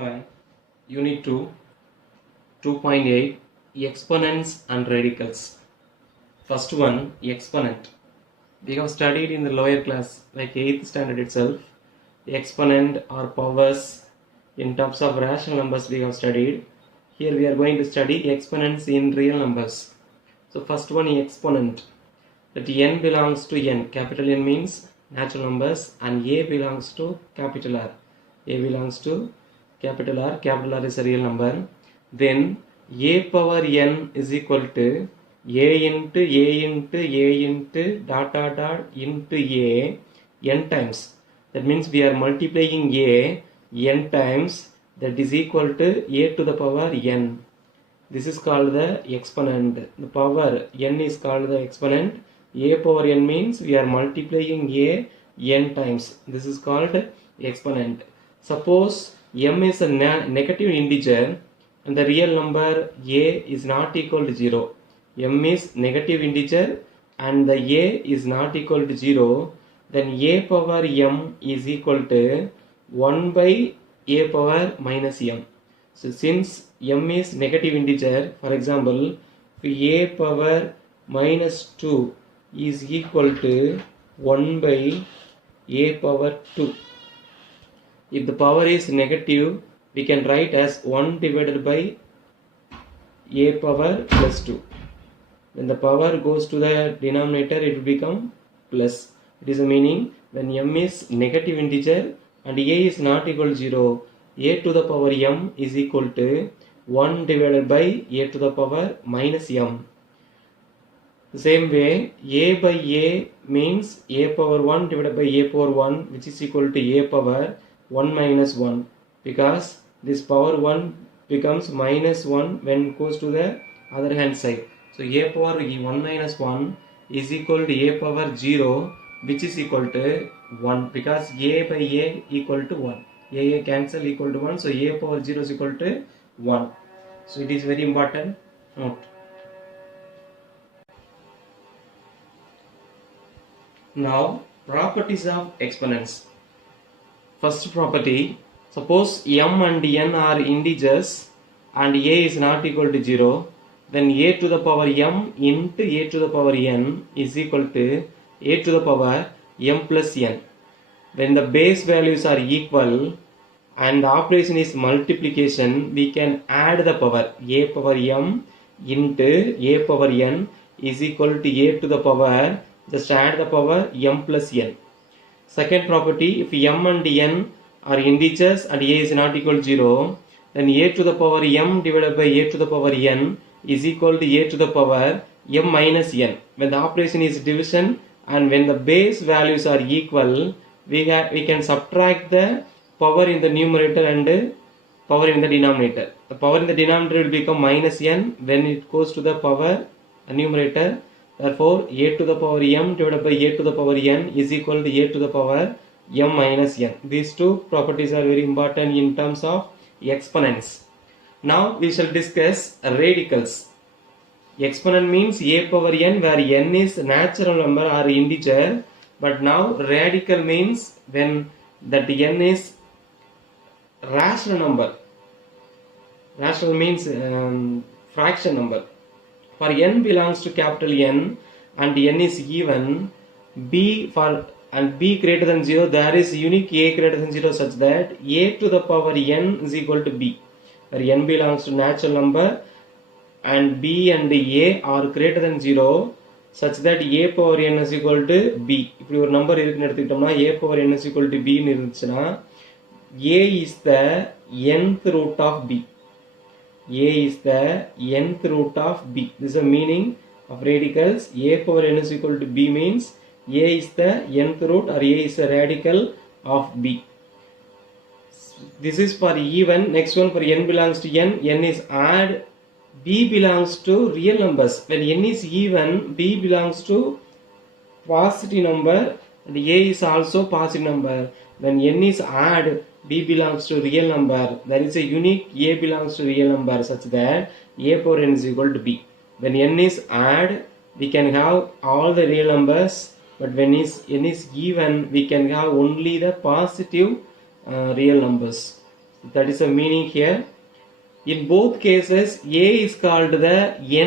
Hi, Unit 2, 2.8 Exponents and Radicals. First one, exponent. We have studied in the lower class, like 8th standard itself, exponent or powers in terms of rational numbers we have studied. Here we are going to study exponents in real numbers. So first one, exponent. That n belongs to n. Capital N means natural numbers and a belongs to capital R. A belongs to capital R. Capital R is a real number. Then a power n is equal to a into a into a into dot dot dot into a n times. That means we are multiplying a n times, that is equal to a to the power n. This is called the exponent. The power n is called the exponent. A power n means we are multiplying a n times. This is called exponent. Suppose m is a negative integer and the real number a is not equal to 0. M is negative integer and the a is not equal to 0. Then a power m is equal to 1 by a power minus m. So since m is negative integer, for example, if a power minus 2 is equal to 1 by a power 2. If the power is negative, we can write as 1 divided by a power plus 2. When the power goes to the denominator, it will become plus. It is a meaning when m is negative integer and a is not equal to 0, a to the power m is equal to 1 divided by a to the power minus m. The same way, a by a means a power 1 divided by a power 1, which is equal to a power 1 minus 1, because this power 1 becomes minus 1 when it goes to the other hand side. So a power 1 minus 1 is equal to a power 0, which is equal to 1, because a by a equal to 1. A cancel equal to 1, so a power 0 is equal to 1. So it is very important note. Now, properties of exponents. First property, suppose m and n are integers and a is not equal to 0, then a to the power m into a to the power n is equal to a to the power m plus n. When the base values are equal and the operation is multiplication, we can add the power. A power m into a power n is equal to a to the power, just add the power m plus n. Second property, if m and n are integers and a is not equal to 0, then a to the power m divided by a to the power n is equal to a to the power m minus n. When the operation is division and when the base values are equal, we can subtract the power in the numerator and power in the denominator. The power in the denominator will become minus n when it goes to the power numerator. Therefore, a to the power m divided by a to the power n is equal to a to the power m minus n. These two properties are very important in terms of exponents. Now we shall discuss radicals. Exponent means a power n, where n is natural number or integer, but now radical means when that n is rational number. Rational means fraction number. For n belongs to capital N and n is even, b greater than 0, there is unique a greater than 0 such that a to the power n is equal to b. Where n belongs to natural number and b and a are greater than 0 such that a power n is equal to b. இப்படி ஒரு number இருக்குன்னு எடுத்துக்கிட்டோம்னா a power n is equal to b ன்னு இருந்துச்சுன்னா a is the nth root of b. A is the nth root of b. This is the meaning of radicals. A power n is equal to b means a is the nth root or a is the radical of b. This is for even. Next one, for n belongs to n is odd, b belongs to real numbers. When n is even, b belongs to positive number and a is also positive number. When n is odd, b belongs to real number. There is a unique a belongs to real number such that a power n is equal to b. When n is odd, we can have all the real numbers, but when n is even, we can have only the positive real numbers. That is the meaning here. In both cases, a is called the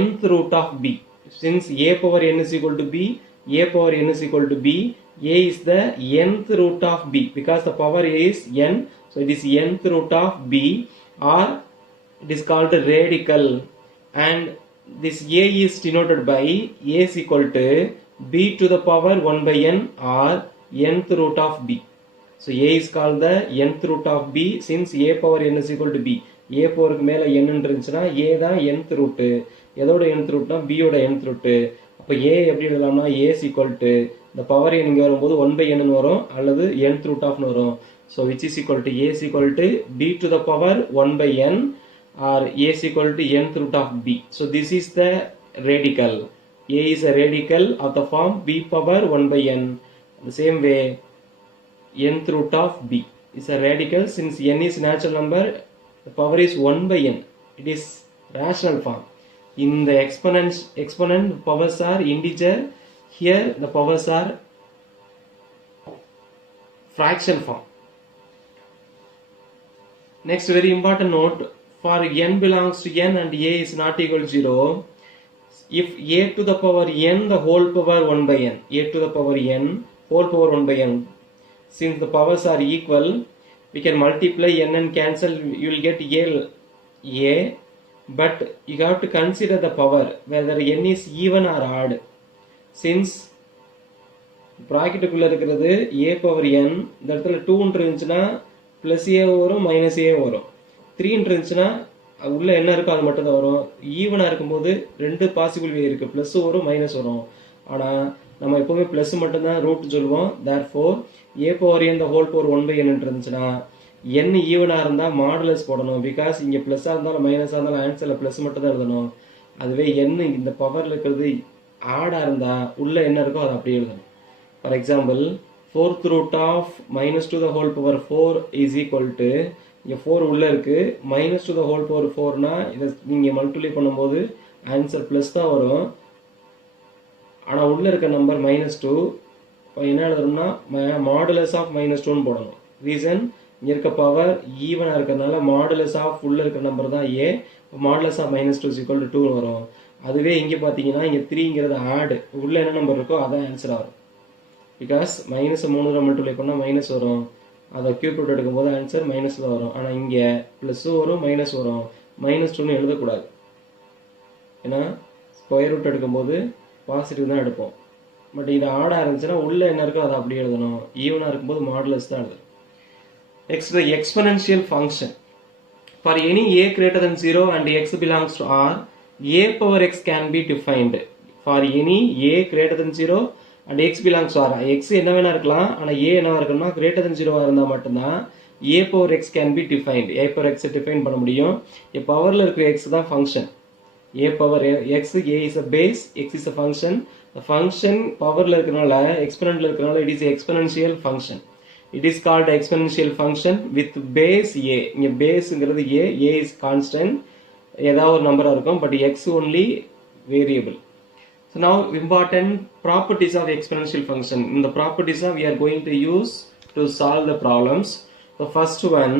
nth root of b. Since a power n is equal to b, a power n is equal to b, a is the nth root of b because the power is n, so it is nth root of b, or it is called radical, and this a is denoted by a is equal to b to the power 1 by n or nth root of b. So a is called the nth root of b since a power n is equal to b. a போருக்கு மேல n இருந்துச்சுனா a தான் nth root. எதோட nth rootனா b யோட nth root. அப்ப a எப்படி எழுதலாம்னா a is equal to the power n இங்க வரும்போது 1 by n ன்னு வரும் அல்லது nth root of ன்னு வரும். So which is equal to a is equal to b to the power 1 by n or a is equal to nth root of b. So this is the radical. A is a radical of the form b power 1 by n. The same way nth root of b is a radical since n is natural number, the power is 1 by n. It is rational form. In the exponent powers are integer. Here the powers are fraction form. Next very important note, for n belongs to n and a is not equal to 0, if a to the power n the whole power 1 by n, a to the power n whole power 1 by n, since the powers are equal, we can multiply n and cancel, you will get a, but you have to consider the power whether n is even or odd. Since bracket குள்ள இருக்கிறது a power n, இந்த இடத்துல 2 இருந்துச்சுனா plus a வரும் minus a வரும், 3 இருந்துச்சுனா உள்ள என்ன இருக்கோ அது மட்டும் தான் வரும். ஈவனா இருக்கும்போது ரெண்டு பாசிபிள் வே இருக்கு, பிளஸ் வரும் மைனஸ் வரும். ஆனா நம்ம எப்பவுமே பிளஸ் மட்டும் தான் ரூட் சொல்லுவோம். therefore a power n the whole power 1 by n இருந்துச்சுனா n ஈவனா இருந்தா மாடுலஸ் போடணும். பிகாஸ் இங்க பிளஸ்ஸா இருந்தாலும் மைனஸா இருந்தாலும் ஆன்சர்ல பிளஸ் மட்டும் தான் எழுதணும். அதுவே n இந்த பவர்ல இருக்கிறது ஆடா இருந்தா உள்ள என்ன இருக்கோ அதை அப்படியே எழுதணும். For example 4th root of minus to the whole power 4 is equal to, இங்க 4 உள்ள இருக்கு, minus to the whole power 4 னா இத நீங்க மல்டிப்ளை பண்ணும்போது ஆன்சர் பிளஸ் தான் வரும். ஆனா உள்ள இருக்க நம்பர் -2, இப்போ என்ன எழுதணும்னா மாடுலஸ் ஆஃப் -2 ன்னு போடணும். ரீசன் இங்க இருக்க பவர் ஈவனா இருக்கறனால மாடுலஸ் ஆஃப் உள்ள இருக்க நம்பர் தான் a, மாடுலஸ் ஆஃப் -2 = 2 வரும். அதுவே இங்க பாத்தீங்கன்னா இங்க 3ங்கிறது ஆட், உள்ள என்ன நம்பர் இருக்கோ அதான் ஆன்சர் வரும். பிகாஸ் -3 மல்டிப்ளை பண்ணா மைனஸ் வரும், அதை கியூப் ரூட் எடுக்கும்போது ஆன்சர் மைனஸ் தான் வரும். ஆனா இங்க பிளஸ் வரும் மைனஸ் வரும், -2ன்னு எழுதக்கூடாது. ஏன்னா ஸ்கொயர் ரூட் எடுக்கும்போது பாசிட்டிவ் தான் எடுப்போம். பட் இது ஆடா இருந்துச்சுன்னா உள்ள என்ன இருக்கோ அதை அப்படியே எழுதணும். ஈவனா இருக்கும்போது மாடுலஸ் தான் எழுதணும். Next, the exponential function. For any a greater than 0 and x belongs to R, a power x can be defined. For any a greater than 0 and x belongs to R, x என்ன வேணா இருக்கலாம், ஆனா a என்னவா இருக்கணும்னா greater than 0 இருந்தா மட்டும்தான் a power x can be defined. a power x define பண்ண முடியும். a பவர்ல இருக்கிற x தான் function. a power x, a is a base, x is a function. The function பவர்ல இருக்கறனால exponentல இருக்கறனால it is a exponential function. It is called exponential function with base a. இங்க பேஸ்ங்கிறது a is constant, ஏதாவது ஒரு நம்பரா இருக்கும், but x only variable. So now important properties of exponential function. In the properties we are going to use to solve the problems. The first one,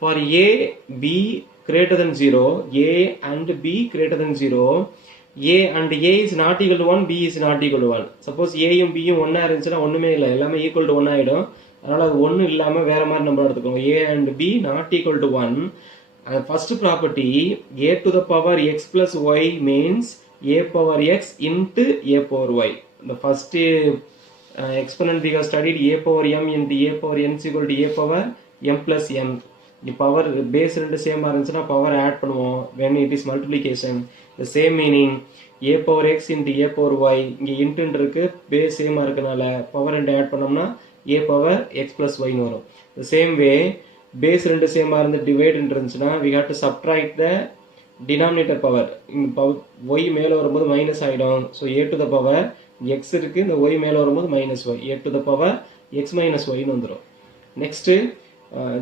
for a b greater than 0, a and b greater than 0, a and a is not equal to 1, b is not equal to 1. Suppose a யும் b யும் ஒண்ணா இருந்துச்சுனா ஒண்ணுமே இல்ல, எல்லாமே equal to 1 ஆயிடும். அதனால அது ஒண்ணு இல்லாம வேற மாதிரி நம்பர் எடுத்துக்கோங்க. a and b not equal to 1. First property, a to the power x plus y means a power x into a power y. The first exponent we have studied, a power m into a power n is equal to a power m plus m. The power base ரெண்டு சேமா இருந்துச்சுனா power add பண்ணுவோம் when it is multiplication. The same meaning a power x into a power y, இங்க int இருக்கு, base சேமா இருக்கனால power ரெண்டு add பண்ணோம்னா a power x plus y ன்னு வரும். The same way base ரெண்டு சேமா இருந்து டிவைட் இருந்துச்சுனா we have to subtract the denominator power. y மேல வரும்போது மைனஸ் ஆயிடும். so a to the power x இருக்கு, இந்த y மேல வரும்போது minus y, a to the power x minus y ன்னு வந்துரும். Next,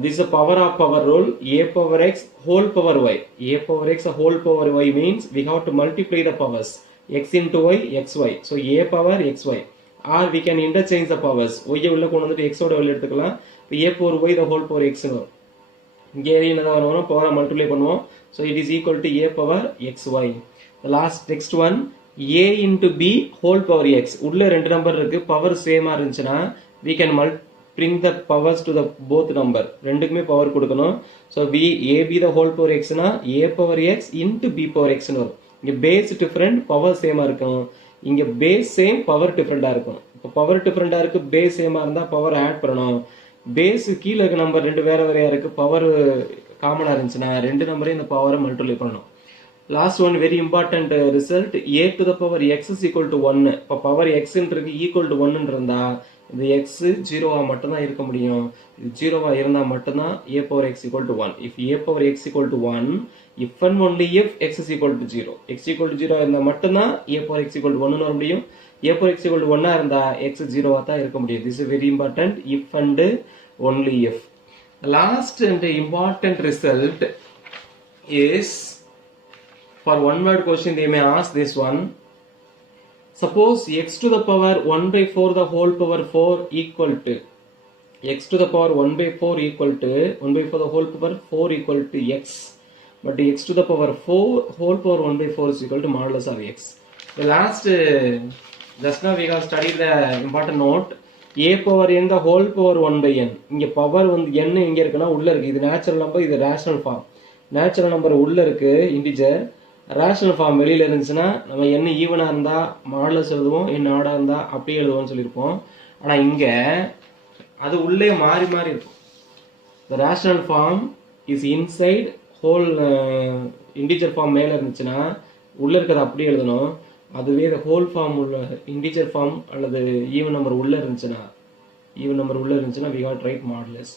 this is a power of power rule. A power x whole power y, a power x whole power y means we have to multiply the powers x into y, xy. so a power xy, or we can interchange the powers. y உள்ள கொண்டு வந்துட்டு x ஓட value எடுத்துக்கலாம். a power y the whole power x ன்னு வரும். இங்கே area என்னதான் வரும், பவரை மல்டிப்ளை பண்ணுவோம். So it is equal to A power X Y. Last next one A into B whole power X. உள்ள ரெண்டு நம்பர் இருக்கு, பவர் சேமா இருந்துச்சுன்னா we can bring the powers to the both number. ரெண்டுக்குமே பவர் கொடுக்கணும். So b a b the whole power எக்ஸ்னா a power x into b power எக்ஸ்னு வரும். இங்கே பேஸ் டிஃப்ரெண்ட், பவர் சேமா இருக்கும். இங்கே பேஸ் சேம், பவர் டிஃப்ரெண்டாக இருக்கும். இப்போ பவர் டிஃப்ரெண்டாக இருக்கு, பேஸ் சேமா இருந்தால் பவர் ஆட் பண்ணணும். பேஸ் கீழே இருக்க நம்பர் ரெண்டு வேற வேறையா இருக்கு, பவர் காமனாக இருந்துச்சுன்னா ரெண்டு நம்பரையும் இந்த பவரை மல்டிப்ளை பண்ணணும். Last one very important result, A to the power X is equal to 1. இப்போ பவர் எக்ஸ்ன்றது ஈக்குவல் டு 1 இருந்தா இந்த எக்ஸ் ஜீரோவா மட்டும்தான் இருக்க முடியும். இது ஜீரோவா இருந்தால் மட்டும்தான் a power x equal to 1. If a power x equal to 1, if and only if x is equal to 0. X equal to 0 இருந்தால் மட்டும்தான் a power x equal to 1 வர முடியும். A power x equal to 1 இருந்தால் x ஜீரோவா தான் இருக்க முடியும். This is very important, if and only if. Last and important result is for one word question they may ask this one. Suppose x to the power 1 by 4 the whole power 4 equal to x to the power 1 by 4 equal to 1 by 4 the whole power 4 equal to x, but x to the power 4 whole power 1 by 4 is equal to modulus of x. The last just now we have studied the important note, a power n the whole power 1 by n. இங்க power வந்து n எங்க இருக்குன்னா உள்ள இருக்கு. இது natural number, இது rational form. Natural number உள்ள இருக்கு இன்டிஜர், ரேஷனல் ஃபார்ம் வெளியில் இருந்துச்சுன்னா நம்ம என்ன ஈவனாக இருந்தால் மாடலஸ் எழுதுவோம், என்ன ஆடாக இருந்தால் அப்படியே எழுதுவோம்னு சொல்லியிருப்போம். ஆனால் இங்கே அது உள்ளே மாறி மாறி இருக்கும். The rational form is inside, whole integer form மேலே இருந்துச்சுன்னா உள்ளே இருக்கிறத அப்படியே எழுதணும். அதுவே த ஹோல் ஃபார்ம் உள்ள இன்டிஜர் ஃபார்ம் அல்லது ஈவன் நம்பர் உள்ளே இருந்துச்சுன்னா we got right modulus.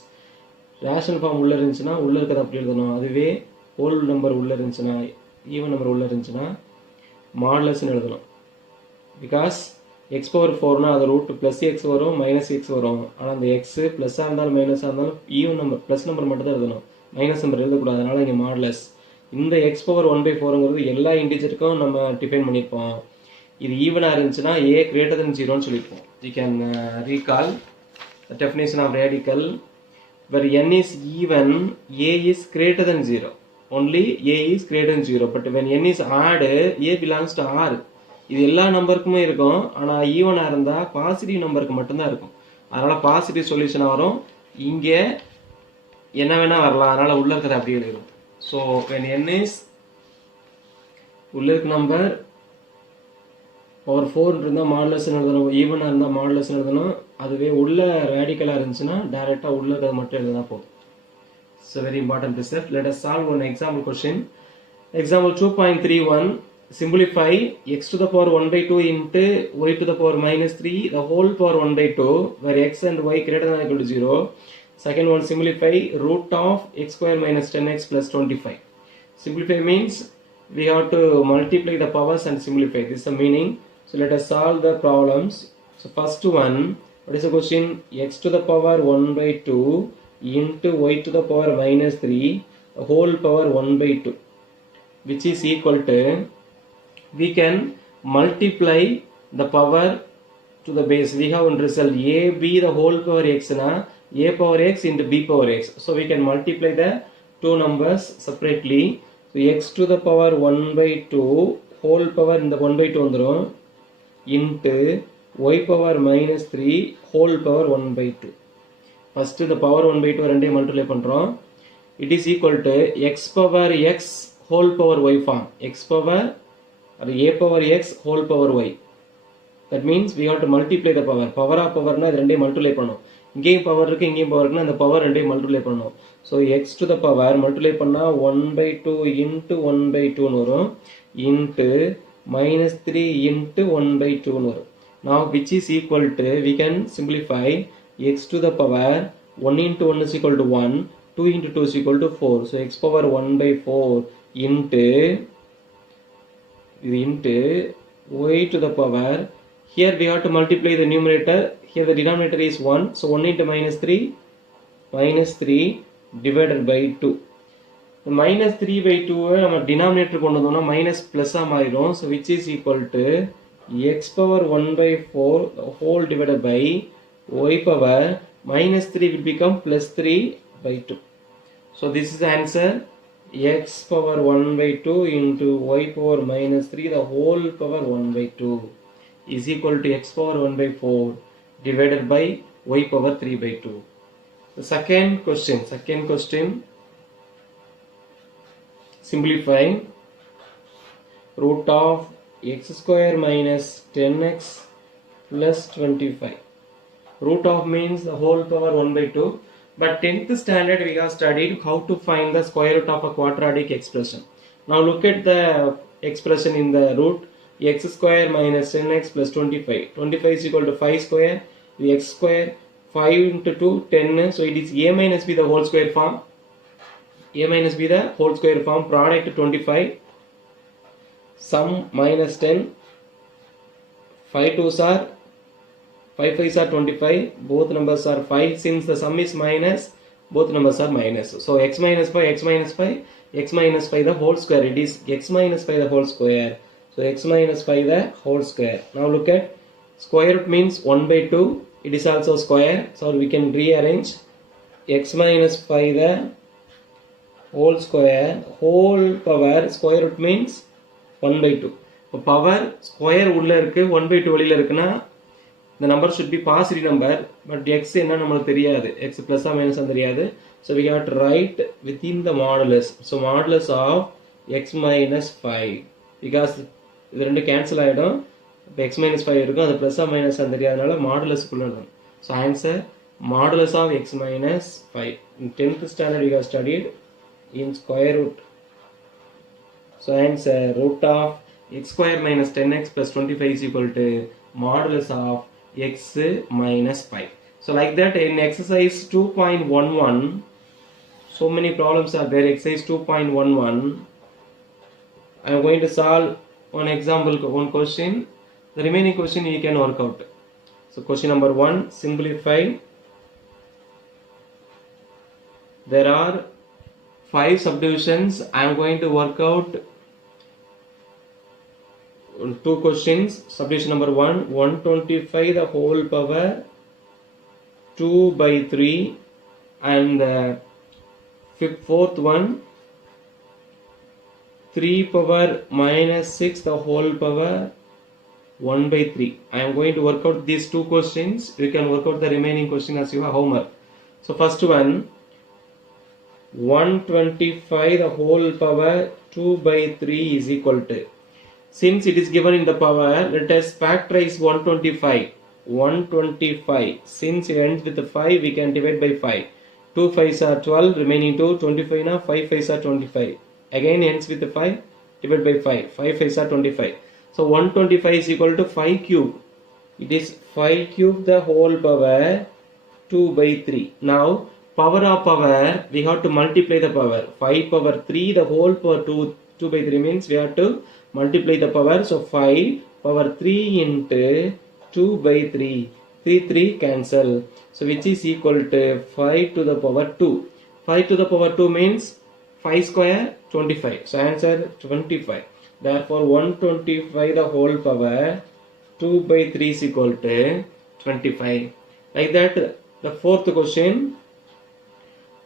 Rational form உள்ளே இருந்துச்சுன்னா உள்ளே இருக்கிறத அப்படி எழுதணும். அதுவே ஹோல் நம்பர் உள்ளே இருந்துச்சுன்னா ஈவன் நம்பர் உள்ள இருந்துச்சுன்னா மாடலஸ்ன்னு எழுதணும். பிகாஸ் எக்ஸ் பவர் 4னா அது ரூட் ப்ளஸ் எக்ஸ் வரும், மைனஸ் எக்ஸ் வரும். ஆனால் அந்த எக்ஸ் ப்ளஸ்ஸாக இருந்தாலும் மைனஸாக இருந்தாலும் ஈவன் நம்பர் ப்ளஸ் நம்பர் மட்டும் தான் எழுதணும், மைனஸ் நம்பர் எழுதக்கூடாது. அதனால இங்கே மாடலஸ். இந்த எக்ஸ் பவர் 1 by 4ங்கிறது எல்லா இன்டிஜருக்கும் நம்ம டிஃபைன் பண்ணியிருப்போம். இது ஈவனாக இருந்துச்சுன்னா ஏ கிரேட்டர் தென் 0ன்னு சொல்லியிருப்போம். You can recall the definition of radical. where n is even, a is greater than 0. Only a is greater than 0. But when n is odd, a belongs to r. இது எல்லா நம்பருக்குமே இருக்கும். ஆனால் ஈவனாக இருந்தால் positive நம்பருக்கு மட்டும்தான் இருக்கும். அதனால் பாசிட்டிவ் சொல்யூஷனாக வரும். இங்கே என்ன வேணால் வரலாம், அதனால் உள்ள இருக்கிறத அப்படியே எழுதும். ஸோ when n is உள்ள இருக்க நம்பர் பவர் 4 இருந்தால் மாடுலஸ்ன்னு எழுதணும், ஈவனாக இருந்தால் மாடுலஸ்ன்னு எழுதணும். அதுவே உள்ள ரேடிக்கலாக இருந்துச்சுன்னா டைரெக்டாக உள்ள இருக்கிறத மட்டும் எழுதினா போதும். It's a very important result. Let us solve one example question. Example 2.31. Simplify x to the power 1 by 2 into y to the power minus 3 the whole power 1 by 2 where x and y greater than or equal to 0. Second one, simplify root of x square minus 10x plus 25. Simplify means we have to multiply the powers and simplify. This is the meaning. So let us solve the problems. So first one, what is the question? X to the power 1 by 2 into y to the power minus 3 whole power 1 by 2, which is equal to, we can multiply the power to the base. We have one result, a b the whole power x na a power x into b power x. So we can multiply the two numbers separately. So x to the power 1 by 2 whole power in the 1 by 2 வந்துரும் into y power minus 3 whole power 1 by 2. First the power 1 by 2 ரெண்டே multiply பண்றோம். It is equal to x power x whole power y form. X power or a power x whole power y. That means we have to multiply the power. Power of power na ரெண்டே multiply பண்ணோம். இங்கேயும் power இருக்கு, இங்கேயும் power இருக்குன்னா அந்த power ரெண்டே multiply பண்ணோம். So x to the power multiply பண்ணா 1 by 2 into 1 by 2 வரும் into minus 3 into 1 by 2 வரும். Now which is equal to, we can simplify x to the power 1 into 1 is equal to 1, 2 into 2 is equal to 4. So x power 1 by 4 into y to the power, here we have to multiply the numerator, here the denominator is 1, so 1 into minus 3 divided by 2. The minus 3 by 2 நம்ம denominator கொண்டு வந்தோம்னா minus plus மாறிடும். So which is equal to x power 1 by 4 whole divided by y power minus 3 will become plus 3 by 2. So this is the answer. X power 1 by 2 into y power minus 3 the whole power 1 by 2 is equal to x power 1 by 4 divided by y power 3 by 2. The second question, simplify root of x square minus 10x plus 25. Root of means the whole power 1 by 2. But 10th standard we have studied how to find the square root of a quadratic expression. Now look at the expression in the root. X square minus 10x plus 25. 25 is equal to 5 square. The x square 5 into 2 10. So it is a minus b the whole square form. A minus b the whole square form. Product 25. Sum minus 10. 5 2s are 5 5s are 25, both numbers are 5. Since the sum is minus, both numbers are minus. So x minus 5, x minus 5, x minus 5 the whole square. It is x minus 5 the whole square. So x minus 5 the whole square. Now look at square root means 1 by 2. It is also square. So we can rearrange x minus 5 the whole square. Whole power square root means 1 by 2. So power square உள்ள இருக்கு 1 by 2 வெளியில இருக்குன்னா the number should be positive number, but x என்ன நமக்கு தெரியாது, x plus or minus தெரியாது. So we have to write within the modulus. So modulus of x minus 5 because இது ரெண்டு cancel ஆயிடும். இப்போ x minus 5 இருக்கும், அது plus or minus தெரியாதனால modulus குள்ள இருக்கும். So answer modulus of x minus 5. In 10th standard we have studied in square root. So answer root of x square minus 10x plus 25 is equal to modulus of x minus 5. So like that in exercise 2.11, so many problems are there. Exercise 2.11, I am going to solve one example, one question. The remaining question you can work out. So question number 1, simplify. There are 5 subdivisions. I am going to work out 2 questions. Subdivision number 1, 125 the whole power 2 by 3, and fourth one 3 power minus 6 the whole power 1 by 3. I am going to work out these 2 questions. You can work out the remaining question as you have homework. So first one, 125 the whole power 2 by 3 is equal to, since it is given in the power, let us factorize 125. 125. Since it ends with the 5, we can divide by 5. 2 5s are 12, remaining 2, 25 now, 5 5s are 25. Again ends with the 5, divide by 5. 5 5s are 25. So 125 is equal to 5 cube. It is 5 cube the whole power 2 by 3. Now, power of power, we have to multiply the power. 5 power 3, the whole power 2 by 3 means we have to multiply the power. So 5 power 3 into 2 by 3. 3 cancel. So which is equal to 5 to the power 2. 5 to the power 2 means 5 square 25. So answer 25. Therefore 125 the whole power 2 by 3 is equal to 25. Like that, the fourth question,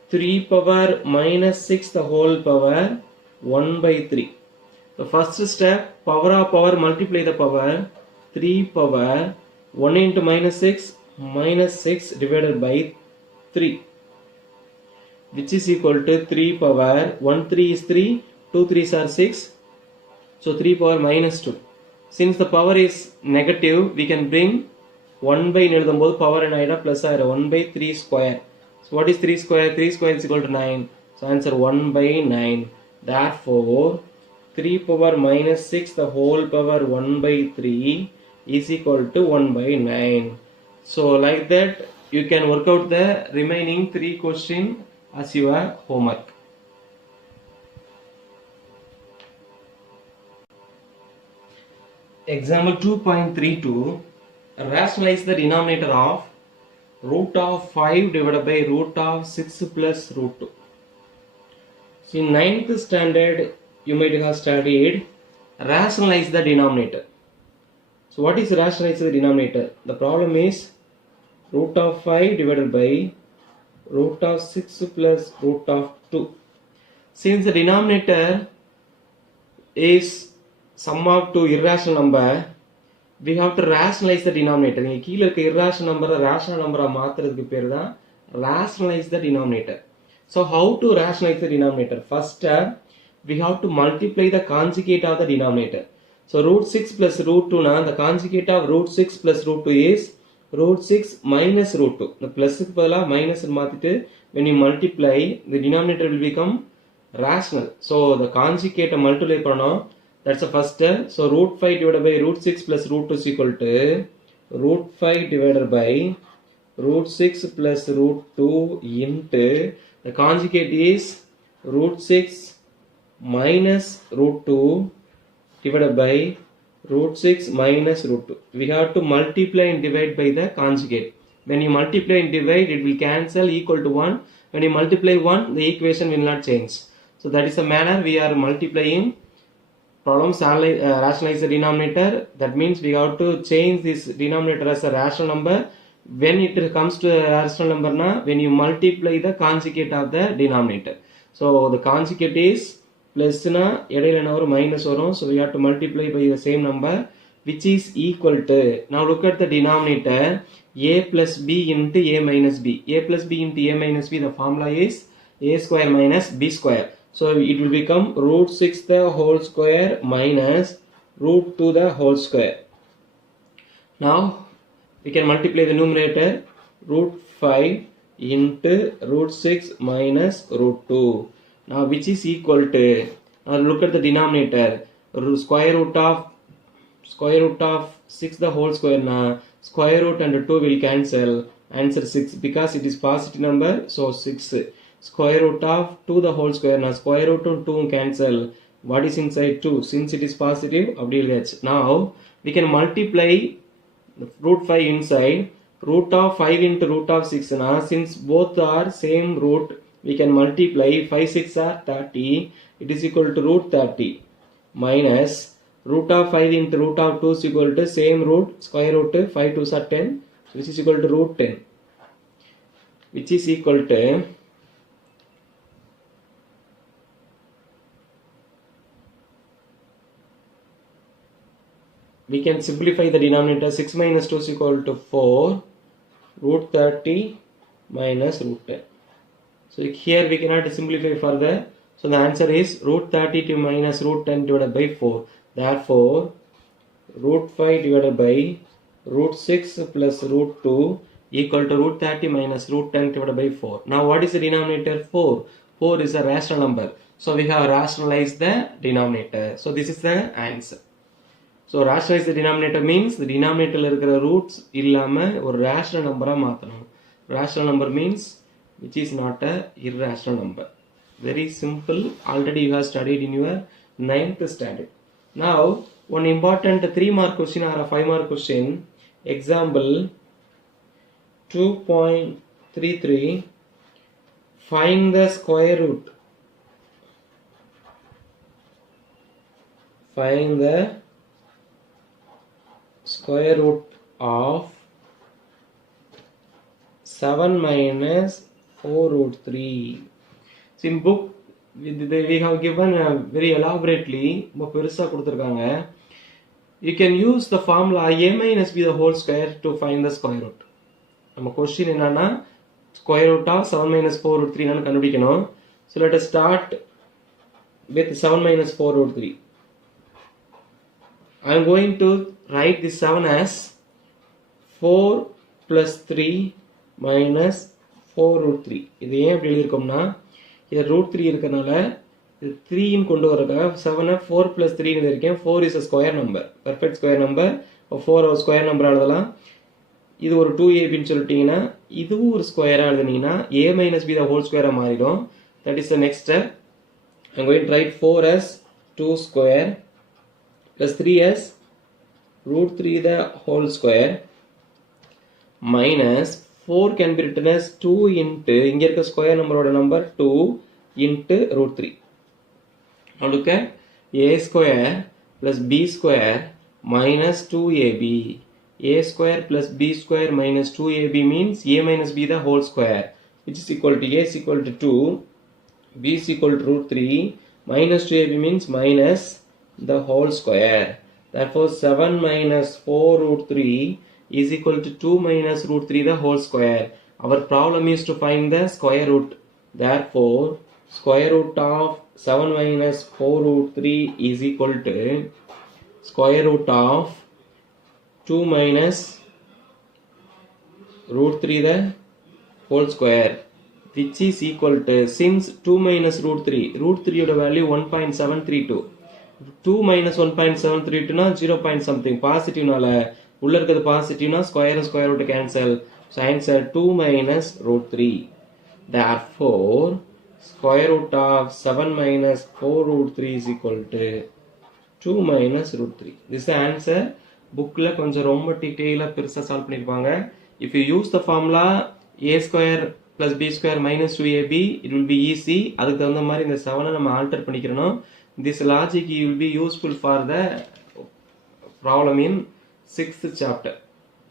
3 power minus 6 the whole power 1 by 3. The first step, power of power, multiply the power. 3 power 1 into minus 6 divided by 3, which is equal to 3 power 1 3 is 3, 2 3s are 6, so 3 power minus 2. Since the power is negative, we can bring 1 by எழுதும்போது power and ஆயிடும் plus ஆயிடும் 1 by 3 square. So what is 3 square? 3 square is equal to 9. So answer 1 by 9. Therefore 3 power minus 6 the whole power 1 by 3 is equal to 1 by 9. So like that you can work out the remaining 3 questions as your homework. Example 2.32, rationalize the denominator of root of 5 divided by root of 6 plus root 2. So in 9th standard you might have studied rationalize the denominator. So what is rationalize the denominator? The problem is root of 5 divided by root of 6 plus root of 2. Since the denominator is sum of two irrational number, we have to rationalize the denominator. இங்க கீழ இருக்க irrational number rational number மாத்துறதுக்கு பேர் தான் rationalize the denominator. So how to rationalize the denominator? First we have to multiply the conjugate of the denominator. So root 6 plus root 2 na the conjugate of root 6 plus root 2 is root 6 minus root 2. The plus க்கு பதிலா minus மாத்திட்டு when you multiply the denominator will become rational. So the conjugate multiply பண்ணோம். That's the first step. So root 5 divided by root 6 plus root 2 is equal to root 5 divided by root 6 plus root 2 into the conjugate is root 6 minus root 2 divided by root 6 minus root 2. We have to multiply and divide by the conjugate. When you multiply and divide, it will cancel equal to 1. When you multiply 1, the equation will not change. So that is the manner we are multiplying. Problems rationalize the denominator. That means we have to change this denominator as a rational number. When it comes to a rational number, when you multiply the conjugate of the denominator. So the conjugate is plus na edaila or minus varum. So we have to multiply by the same number which is equal to. Now look at the denominator a plus b into a minus b. A plus b into a minus b, the formula is a square minus b square. So it will become root 6 the whole square minus root 2 the whole square. Now we can multiply the numerator root 5 into root 6 minus root 2. Now which is equal to, now look at the denominator, square root of 6 the whole square, square root and 2 will cancel, answer 6 because it is positive number, so 6. Square root of 2 the whole square, now square root of 2 cancel, what is inside 2, since it is positive, now we can multiply root 5 inside, root of 5 into root of 6, since both are same root, we can multiply 5 6 are 30, it is equal to root 30 minus root of 5 into root of 2 is equal to same root, square root 5 2s are 10, which is equal to root 10, which is equal to we can simplify the denominator. 6 minus 2 is equal to 4 root 30 minus root 10. So here we cannot simplify further. So the answer is root 32 minus root 10 divided by 4. Therefore root 5 divided by root 6 plus root 2 equal to root 30 minus root 10 divided by 4. Now what is the denominator? 4. 4 is a rational number. So we have rationalized the denominator. So this is the answer. So rationalize the denominator means the denominator இருக்கிற roots இல்லாம ஒரு rational number மாத்தணும். Rational number means which is not a irrational number. Very simple. Already you have studied in your 9th standard. Now one important 3 mark question or a 5 mark question. Example 2.33. Find the square root. Find the square root of 7 minus 4 root 3. So in book we have given very elaborately. You can use the formula a minus b the whole square to find the square root. நம்ம question என்னன்னா square root of 7 minus 4 root 3 ன்னு கண்டுபிடிக்கணும். So let us start with 7 minus 4 root 3. I am going to write this 7 as 4 plus 3 minus 4 root 3. இது ஏன் இப்படி எழுதிருக்கோம்னா இது root 3 இருக்கனால இது 3 ன்னு கொண்டு வரதுக்காக 7 4 plus 3 ன்னு எழுதிருக்கேன். 4 is a square number, perfect square number. 4 ஒரு square number எழுதலாம். இது ஒரு 2ab ன்னு சொல்லிட்டீங்கன்னா இதுவும் ஒரு ஸ்கொயரா எழுதுனீங்கன்னா a minus b the whole square மாறிடும். That is the next step. I am going to write 4 as 2 square plus 3 as root 3 the whole square minus 4 can be written as 2 into இங்க இருக்க square number ஓட number 2 into root 3. Now look at a square plus b square minus 2ab. a square plus b square minus 2ab means a minus b the whole square. which is equal to a is equal to 2, b is equal to root 3, minus 2ab means minus the whole square. Therefore 7 minus 4 root 3 is equal to 2 minus root 3 the whole square. Our problem is to find the square root. Therefore square root of 7 minus 4 root 3 is equal to square root of 2 minus root 3 the whole square, which is equal to, since 2 minus root 3 oda value 1.732, 2 minus 1.732 na 0 point something positive nala ulla irukadhu positive na square and square root cancel, so answer 2 minus root 3. Therefore square root of 7 minus 4 root 3 is equal to 2 minus root 3. This is the answer. Bookல கொஞ்சம் ரொம்ப டீடைலா பெருசா solve பண்ணிருப்பாங்க. If you use the formula a square plus b square minus 2ab, it will be easy. அதுக்கு தகுந்த மாதிரி இந்த 7 நம்ம alter பண்ணிக்கணும். This logic will be useful for the problem in 6th chapter.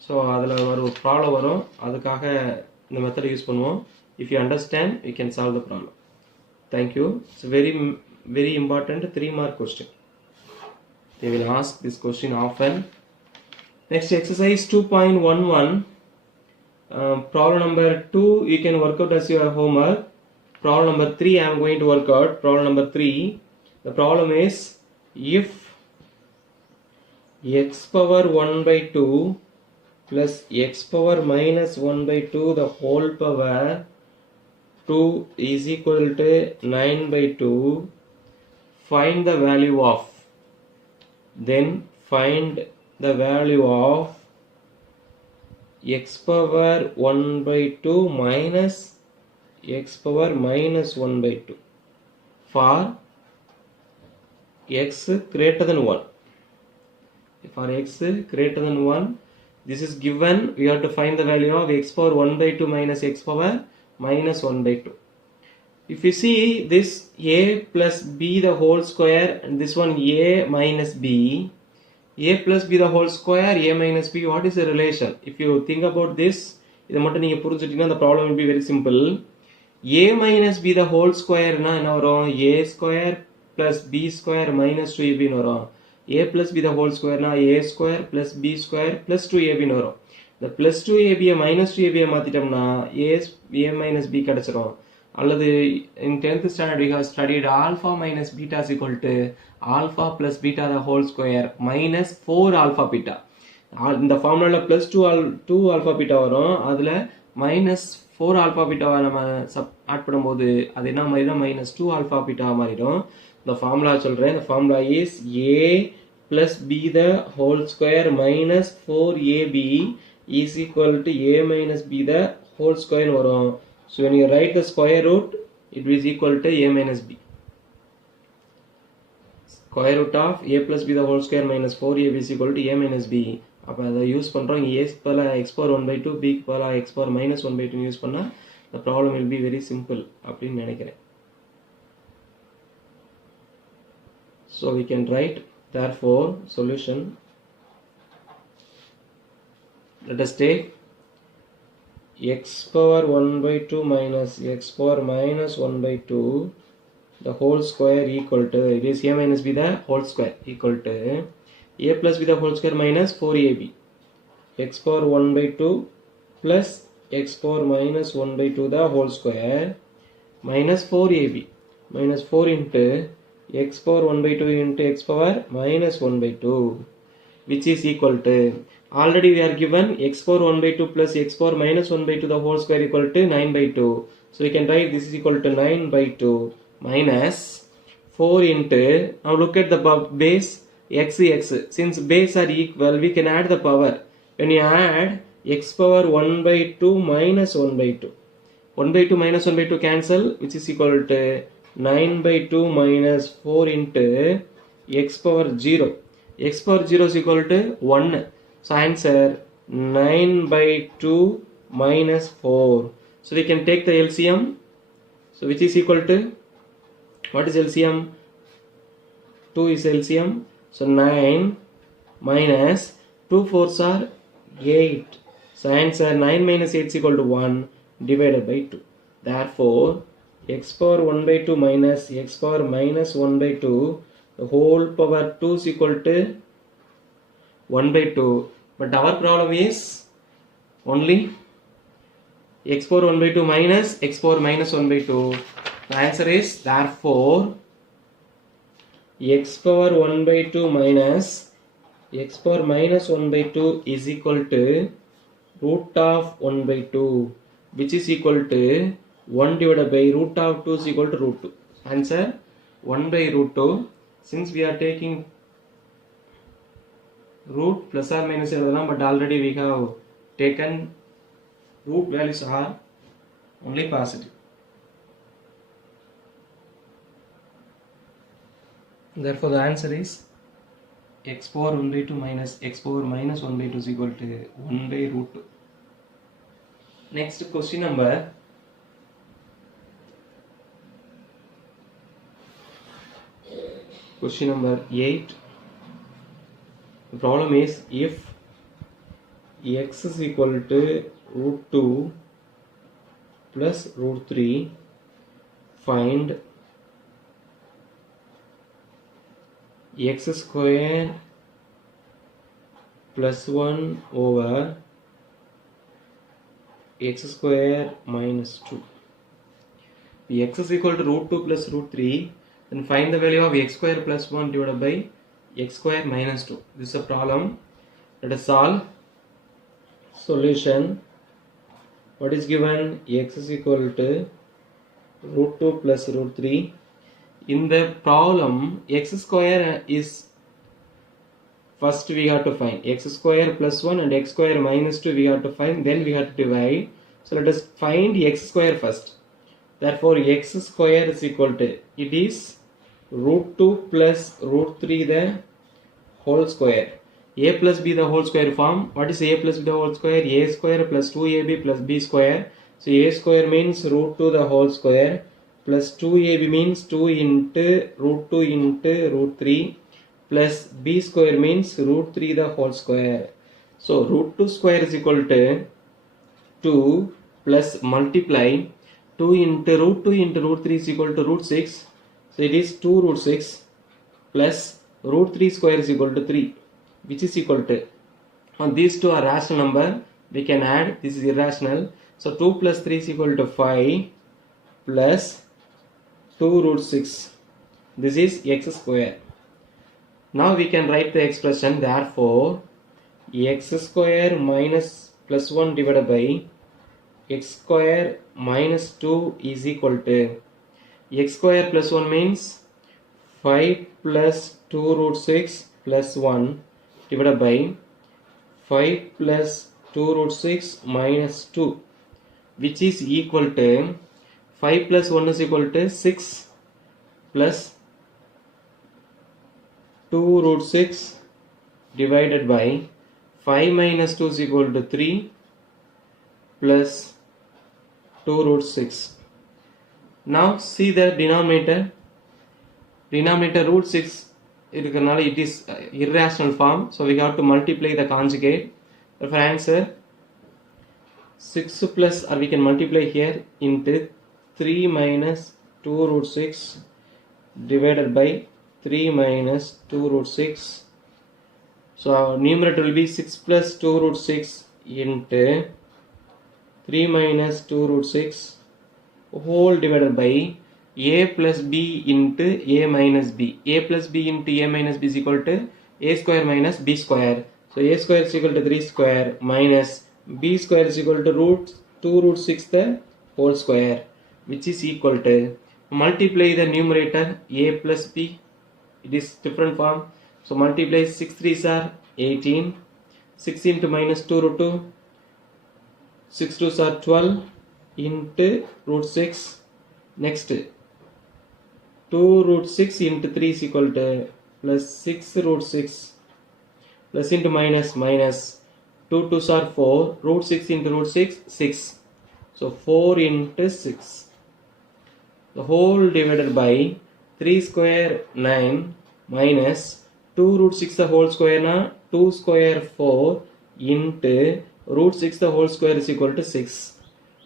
So அதுல ஒரு problem வரும், அதுக்காக இந்த மெத்தட் யூஸ் பண்ணுவோம். If you understand, you can solve the problem. Thank you. It's very important 3 mark question. They will ask this question often. Next exercise 2.11. Problem number 2 you can work out as your homework. Problem number 3 I am going to work out. Problem number 3. The problem is, if x power 1 by 2 plus x power minus 1 by 2 the whole power 2 is equal to 9 by 2, find the value of, then find the value of x power 1 by 2 minus x power minus 1 by 2 for x greater than 1. For x greater than 1, this is given, we have to find the value of x power 1 by 2 minus x power minus 1 by 2. If you see this a plus b the whole square and this one a minus b, a plus b the whole square, a minus b, what is the relation? If you think about this, இதை மட்டும் நீங்க புரிஞ்சிட்டீங்கன்னா the problem will be very simple. a minus b the whole square na என்ன வரும்? a square plus b square minus 2ab னு வரும். a plus b the whole square na a square plus b square plus 2ab னு வரும். The plus 2ab minus 2ab மாத்திட்டோம்னா a minus b கிடைச்சிரும். அல்லது in 10th standard we have studied alpha minus beta is equal to alpha plus beta the whole square minus 4 alpha beta. இந்த ஃபார்முலால plus 2 alpha beta வரும், அதுல minus 4 alpha beta நம்ம add பண்ணும்போது அது என்ன மாறினா minus 2 alpha beta மாறிடும். இந்த ஃபார்முலா சொல்றேன். The formula is a plus b the whole square minus 4ab is equal to a minus b the whole square வரும். So when you write the square root, it is equal to a minus b. Square root of a plus b the whole square minus 4ab is equal to a minus b. அப்போ அதை use பண்ணுறோம். a பல x power 1 by 2, b பல x power minus 1 by 2 use பண்ணால் the problem will be very simple அப்படின்னு நினைக்கிறேன். So we can write, therefore solution, let us take x power 1 by 2 minus x power minus 1 by 2 the whole square equal to, it is a minus b the whole square equal to a plus b the whole square minus 4ab, x power 1 by 2 plus x power minus 1 by 2 the whole square minus 4ab minus 4 into x power 1 by 2 into x power minus 1 by 2, which is equal to, already we are given x power 1 by 2 plus x power minus 1 by 2 the whole square equal to 9 by 2. So we can write this is equal to 9 by 2 minus 4 into, now look at the base x. Since base are equal, we can add the power. When you add x power 1 by 2 minus 1 by 2, 1 by 2 minus 1 by 2 cancel, which is equal to 9 by 2 minus 4 into x power 0. X power 0 is equal to 1. So answer 9 by 2 minus 4. So we can take the LCM. So which is equal to, what is LCM? 2 is LCM. So 9 minus 2 4s are 8. So answer 9 minus 8 is equal to 1 divided by 2. Therefore, x power 1 by 2 minus x power minus 1 by 2, the whole power 2 is equal to 1 by 2. But our problem is only x power 1 by 2 minus x power minus 1 by 2. The answer is therefore x power 1 by 2 minus x power minus 1 by 2 is equal to root of 1 by 2, which is equal to 1 divided by root of 2 is equal to root 2. Answer 1 by root 2. Since we are taking root plus or minus, but already we have taken root values are only positive. Therefore, the answer is x power 1 by 2 minus x power minus 1 by 2 is equal to 1 by root 2. Next question number 8. The problem is if x is equal to root 2 plus root 3, find x square plus 1 over x square minus 2. If x is equal to root 2 plus root 3, then find the value of x square plus 1 divided by x square minus 2. This is a problem. Let us solve. Solution. What is given? X is equal to root 2 plus root 3. In the problem, x square is first we have to find x square plus 1 and x square minus 2 we have to find, then we have to divide. So let us find x square first. Therefore, x square is equal to, it is root 2 plus root 3 the whole square. A plus b the whole square form. What is a plus b the whole square? A square plus 2ab plus b square. So a square means root 2 the whole square plus 2ab means 2 into root 2 into root 3 plus b square means root 3 the whole square. So root 2 square is equal to 2 plus multiply 2 into root 3 is equal to root 6. So it is 2 root 6 plus root 3 square is equal to 3, which is equal to, and these two are rational number, we can add, this is irrational. So 2 plus 3 is equal to 5 plus 2 root 6. This is x square. Now we can write the expression, therefore x square minus plus 1 divided by x square minus 2 is equal to, x square plus 1 means 5 plus 2 root 6 plus 1 divided by 5 plus 2 root 6 minus 2, which is equal to 5 plus 1 is equal to 6 plus 2 root 6 divided by 5 minus 2 is equal to 3 plus 2 root 6. Now see the denominator. Denominator root 6, it is irrational form, so we have to multiply the conjugate. For answer 6 plus, or we can multiply here into 3 minus 2 root 6 divided by 3 minus 2 root 6. So our numerator will be 6 plus 2 root 6 into 3 minus 2 root 6 whole divided by a plus b into a minus b. A plus b into a minus b is equal to a square minus b square. So a square is equal to 3 square minus b square is equal to root 2 root 6 the whole square, which is equal to, multiply the numerator a plus b, it is different form. So multiply 6 3s are 18, 6 into minus 2 root 2, 6 2s are 12 into root 6. Next 2 root 6 into 3 is equal to plus 6 root 6 plus into minus minus 2 2s are 4, root 6 into root 6 6. So 4 into 6. The whole divided by 3 square 9 minus 2 root 6 the whole square na 2 square 4 into root 6 the whole square is equal to 6,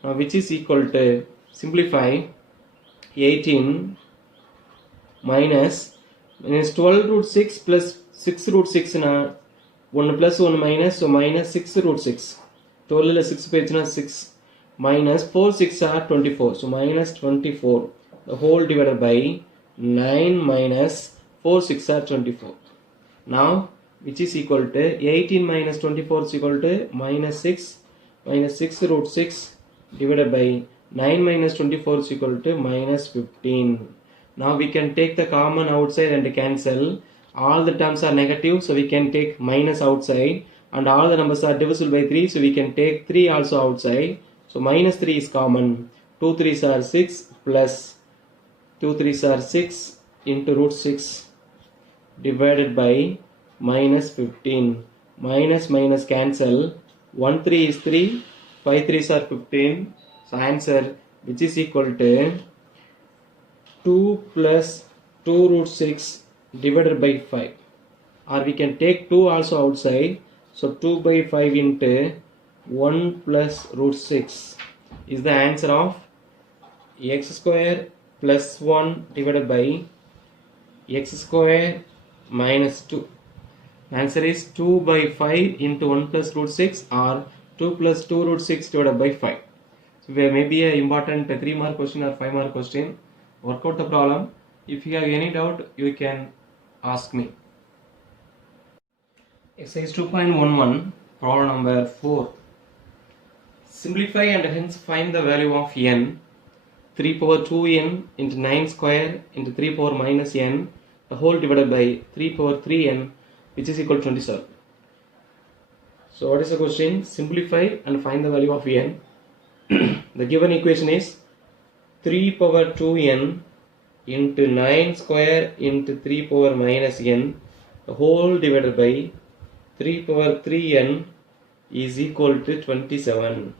which is equal to Simplify 18 minus 12 root 6 plus 6 root 6 na 1 plus 1 minus, so minus 6 root 6. 12 la 6 page na 6 minus 4 6 are 24, so minus 24. The whole divided by 9 minus 4 6 are 24. Now which is equal to 18 minus 24 is equal to minus 6 root 6 divided by 9 minus 24 is equal to minus 15. Now we can take the common outside and cancel. All the terms are negative, so we can take minus outside, and all the numbers are divisible by 3, so we can take 3 also outside. So minus 3 is common. 2 3s are 6 plus 2 3s are 6 into root 6 divided by minus 15. Minus minus cancel. 1 3 is 3, 5 3s are 15. So answer which is equal to 2 plus 2 root 6 divided by 5. Or we can take 2 also outside. So 2 by 5 into 1 plus root 6 is the answer of x square plus 1 divided by x square minus 2. Answer is 2 by 5 into 1 plus root 6 or 2 plus 2 root 6 divided by 5. So there may be an important 3 mark question or 5 mark question. Work out the problem. If you have any doubt, you can ask me. Exercise 2.11, problem number 4. Simplify and hence find the value of n. 3 power 2n into 9 square into 3 power minus n, the whole divided by 3 power 3n, which is equal to 27. So what is the question? Simplify and find the value of n. The given equation is 3 power 2n into 9 square into 3 power minus n, the whole divided by 3 power 3n is equal to 27.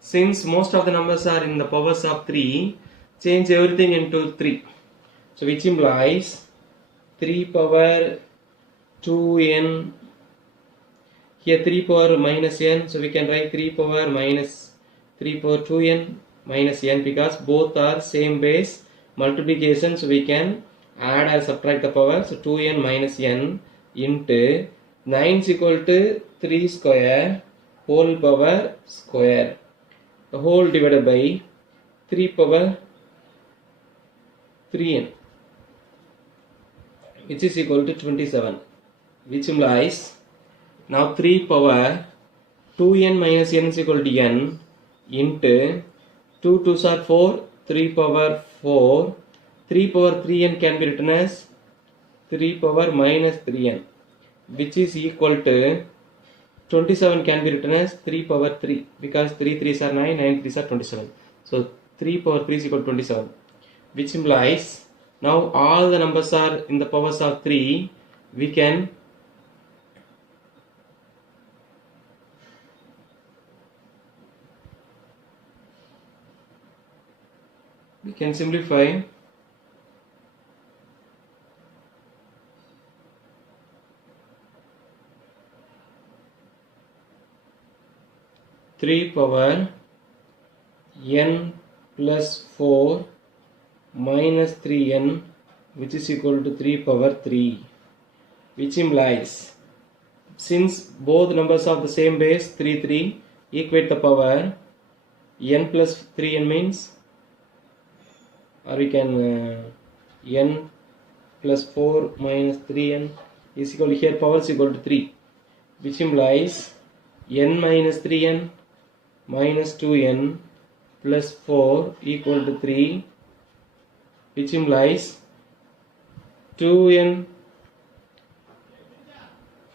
Since most of the numbers are in the powers of 3, change everything into 3. So which implies 3 power 2n, here 3 power minus n, so we can write 3 power 2n minus n, because both are same base multiplication, so we can add or subtract the power. So 2n minus n into 9 is equal to 3 square whole power square, the whole divided by 3 power 3n, which is equal to 27, which implies now 3 power 2n minus n is equal to n into 2 2s are 4, 3 power 4, 3 power 3n can be written as 3 power minus 3n, which is equal to 27 can be written as 3 power 3, because 3 3s are 9, 9 3s are 27. So 3 power 3 is equal to 27, which implies now all the numbers are in the powers of 3. We can simplify 3 power n plus 4 minus 3n, which is equal to 3 power 3, which implies since both numbers of the same base 3 3, equate the power n plus 3n means, or we can n plus 4 minus 3n is equal to, here power is equal to 3, which implies n minus 3n minus 2n plus 4 equal to 3, which implies 2n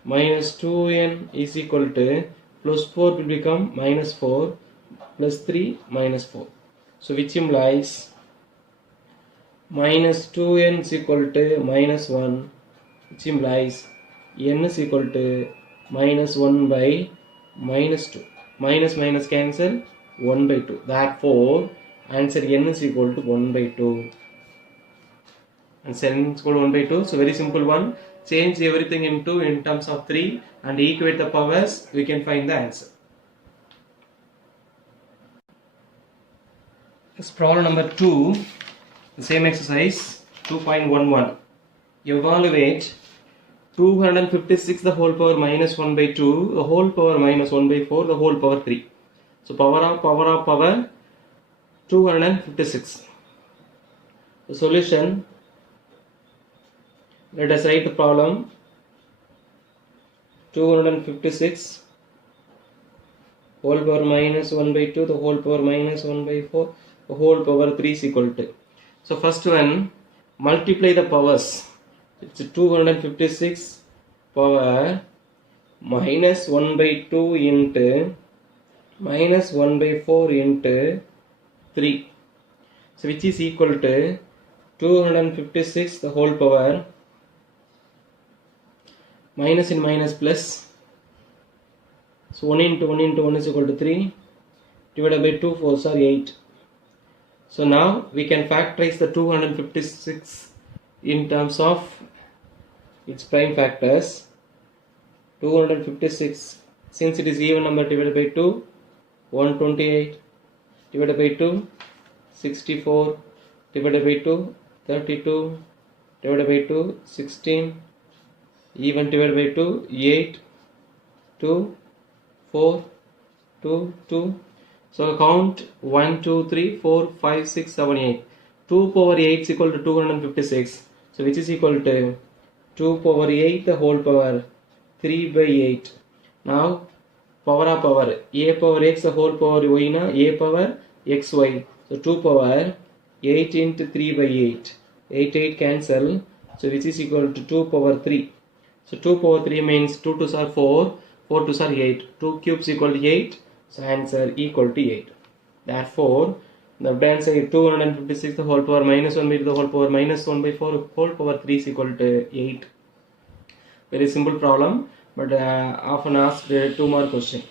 minus 2n is equal to plus 4 will become minus 4 plus 3 minus 4. So which implies minus 2n is equal to minus 1, which implies n is equal to minus 1 by minus 2. Minus minus cancel, 1 by 2. Therefore, answer n is equal to 1 by 2. Answer n is equal to 1 by 2. So very simple one. Change everything into in terms of 3 and equate the powers. We can find the answer. This problem number 2, the same exercise, 2.11. Evaluate 256 the whole power minus 1 by 2, the whole power minus 1 by 4, the whole power 3. So power 256. The solution, let us write the problem. 256 whole power minus 1 by 2, the whole power minus 1 by 4, the whole power 3 is equal to. So first one, multiply the powers. It's 256 power minus 1 by 2 into minus 1 by 4 into 3. So which is equal to 256 the whole power minus in minus plus. So 1 into 1 into 1 is equal to 3 divided by 2 4s are 8. So now we can factorize the 256 in terms of its prime factors. 256, since it is even number, divided by 2, 128 divided by 2, 64 divided by 2, 32 divided by 2, 16 even divided by 2, 8 2 4 2 2. So count 1 2 3 4 5 6 7 8. 2 power 8 is equal to 256. So which is equal to 2 power 8 the whole power 3 by 8. Now power of power, a power x the whole power y na a power xy. So 2 power 8 into 3 by 8. 8 cancel. So which is equal to 2 power 3. So 2 power 3 means 2 2s are 4, 4 2s are 8. 2 cubes equal to 8. So answer equal to 8. Therefore, the answer is 256 the whole power minus 1 by the whole power minus 1 by 4 whole power 3 is equal to 8. Very simple problem, but often asked 2 mark question.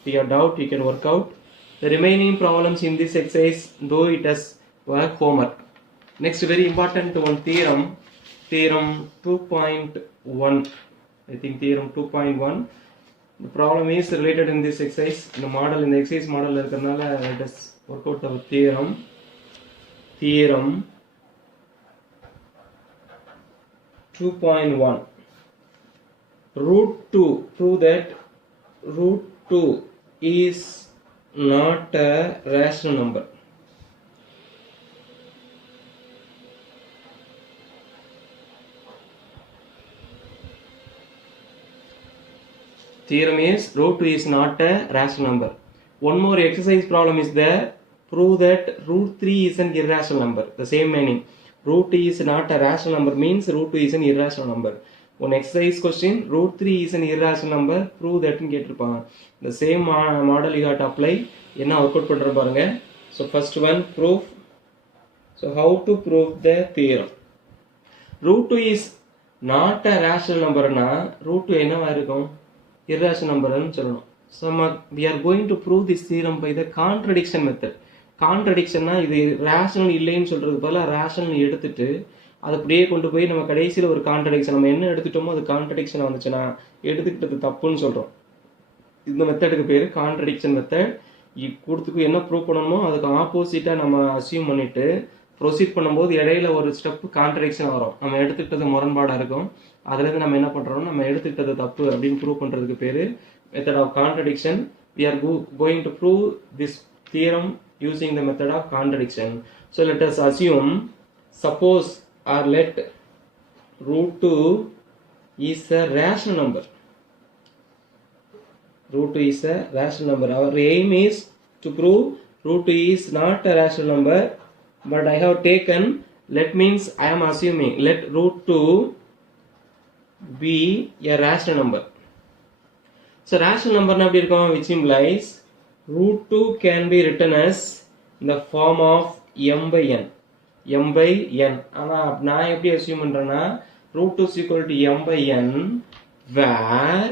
If you have doubt, you can work out. The remaining problems in this exercise, though it has work homework. Next, very important one, theorem 2.1. I think theorem 2.1. The problem is related in this exercise. In the model, in the exercise model, let us work out the theorem. Theorem 2.1. Root 2. Prove that root 2 is not a rational number. Theorem is root 2 is not a rational number. One more exercise problem is there. Prove that root 3 is an irrational number. The same meaning. Root 2 is not a rational number means root 2 is an irrational number. One exercise question, root 3 is an irrational number. Prove that in கேட்டிருப்பாங்க. The same model you have to apply. என்ன work out பண்ற பாருங்க. So first one, proof. So how to prove the theorem? Root 2 is not a rational number na root 2 என்னவா இருக்கும்? Irrational number னு சொல்லணும். So we are going to prove this theorem by the contradiction method. Contradiction na இது rational இல்லைன்னு சொல்றது பதிலா rational எடுத்துட்டு அது அப்படியே கொண்டு போய் நம்ம கடைசியில் ஒரு கான்ட்ரடிக்ஷன் நம்ம என்ன எடுத்துட்டோமோ அது கான்ட்ரடிக்ஷன் வந்துச்சுன்னா எடுத்துக்கிட்டது தப்புன்னு சொல்கிறோம். இந்த மெத்தடுக்கு பேர் கான்ட்ரடிக்ஷன் மெத்தட். கொடுத்துக்கு என்ன ப்ரூவ் பண்ணணுமோ அதுக்கு ஆப்போசிட்டாக நம்ம அசியூம் பண்ணிவிட்டு ப்ரொசீட் பண்ணும்போது இடையில ஒரு ஸ்டெப் கான்ட்ரடிக்ஷன் வரும். நம்ம எடுத்துக்கிட்டது முரண்பாடாக இருக்கும். அதுலேருந்து நம்ம என்ன பண்ணுறோம், நம்ம எடுத்துக்கிட்டது தப்பு அப்படின்னு ப்ரூவ் பண்ணுறதுக்கு பேர் method of contradiction. We are going to prove this theorem using the method of contradiction. So let us assume, suppose or let root 2 is a rational number. Root 2 is a rational number. Our aim is to prove root 2 is not a rational number, but I have taken let means I am assuming let root 2 be a rational number. So rational number na eppadi irukum, which implies root 2 can be written as in the form of m by n. m by n. ஆனால் நான் எப்படி assume பண்ணுறேன்னா root 2 is equal to m by n where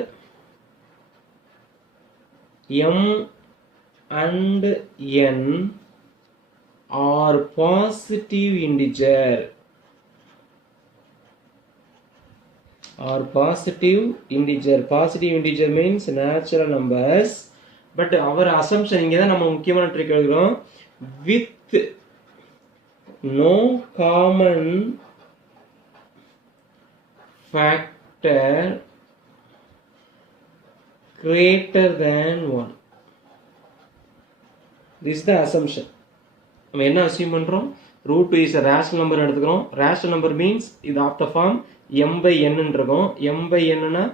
m and n are positive integer. Positive integer means natural numbers. But our assumption இங்கே தான் நம்ம முக்கியமான trick எழுதுகிறோம். With no common factor greater than 1. This is the assumption. நம்ம என்ன assume பண்றோம்? root 2 is a rational number எடுத்துக்கிறோம். rational number means இது of the form m by n இருக்கும். m by n னா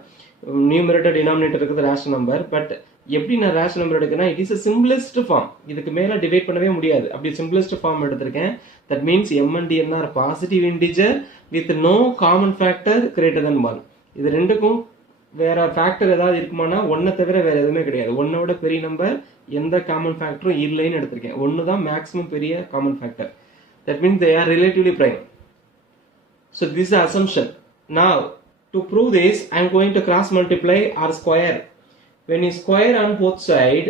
numerator denominator இருக்குது rational number. But எப்படி நான் rational number எடுக்கிறேன்னா it is a simplest form. இதுக்கு மேல டிவைட் பண்ணவே முடியாது. அப்படி simplest form எடுத்திருக்கேன். that means m and n are positive integer with no common factor greater than 1. இது ரெண்டுக்கும் வேற ஃபேக்டர் ஏதாவது இருக்குமானா ஒன்னை தவிர வேற எதுவுமே கிடையாது. ஒன்னை விட பெரிய நம்பர் எந்த காமன் ஃபேக்டரும் இல்லைன்னு எடுத்திருக்கேன். ஒன்று தான் மேக்ஸிமம் பெரிய common factor. That means they are relatively prime. So this is assumption. Now to prove this I am going to cross multiply R square. when you square on both side,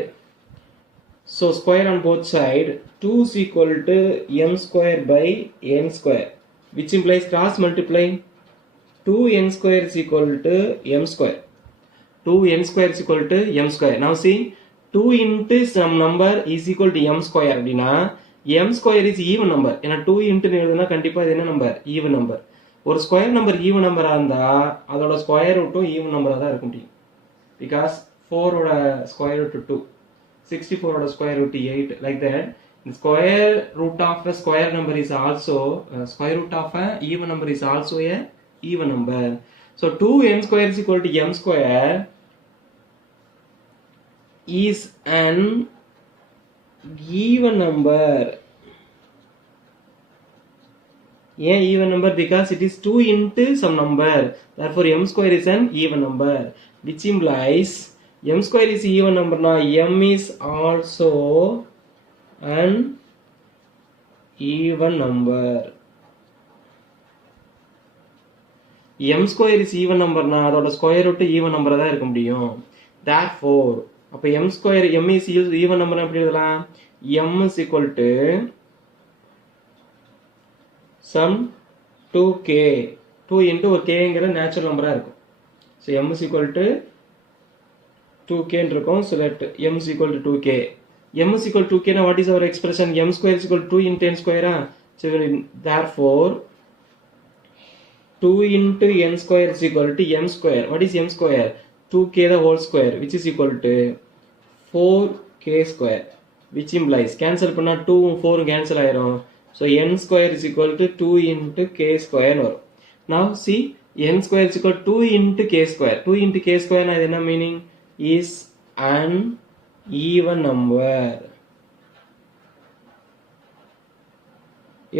so square on both side 2 is equal to m square by n square, which implies cross multiply 2n square is equal to m square. 2n square is equal to m square. Now see, 2 into some number is equal to m square அப்படினா m square is even number. ஏன்னா 2 into எழுதுனா கண்டிப்பா இது என்ன number? even number. ஒரு square number even நம்பரா இருந்தா அதோட ஸ்கொயர் ரூட்டும் even நம்பரா தான் இருக்க முடியும். because 4 ஓட ஸ்கொயர் ரூட் 2, 64 ஓட square root 8, like that. The square root of a square number is also square root of a even number is also a even number. So 2n square is equal to m square is an even number. Yeah, even number because it is 2 into some number. Therefore m square is an even number, which implies m square is even number. Now m is also an even number. m square is even number na அதோட square root even number தான் இருக்க முடியும். therefore அப்ப m square m is even number எப்படி எழுதலாம்? m is equal to some 2k, 2 into ஒரு k ங்கற natural நம்பரா இருக்கும். so m is equal to 2k ன்னு இருக்கும். so let m is equal to 2k. m is equal to 2k now what is our expression? m square is equal to 2 into n square. so therefore 2 into n square is equal to m square. What is m square? 2k the whole square, which is equal to 4k square, which implies cancel பண்ணா 2 4 cancel ஆயிரும். so n square is equal to 2 into k square வரும். now see, n square is equal to 2 into k square. 2 into k square na என்ன meaning? is an even number.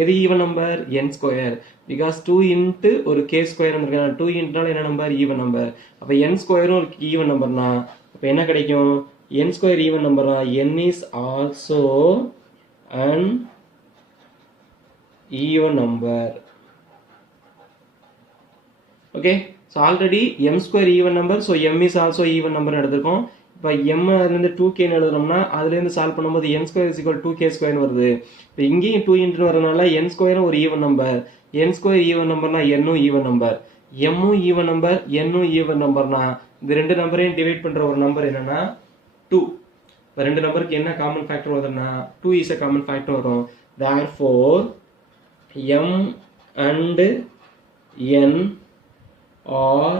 எது even number? n square. because 2 into ஒரு k square வந்திருக்கா. 2 into என்ன number? even number. அப்ப n square ஒரு even number னா அப்ப என்ன கிடைக்கும்? n square even number னா n is also an even number. okay, so already m square even number, so m is also even number எடுத்துக்கோம். இப்ப m இருந்து 2k ன்னு எழுதணும்னா அதுல இருந்து சால்வ் பண்ணும்போது n square is equal to 2k square ன்னு வருது. இப்ப இங்கேயும் 2 into வரனால n square ஒரு even number. n square even numberனா n உம் even number. m உம் even number, n உம் even numberனா இந்த ரெண்டு நம்பரையும் டிவைட் பண்ற ஒரு நம்பர் என்னன்னா 2. இப்ப ரெண்டு நம்பருக்கு என்ன காமன் ஃபேக்டர் வருதுன்னா 2 is a common factor வரும். therefore m and n are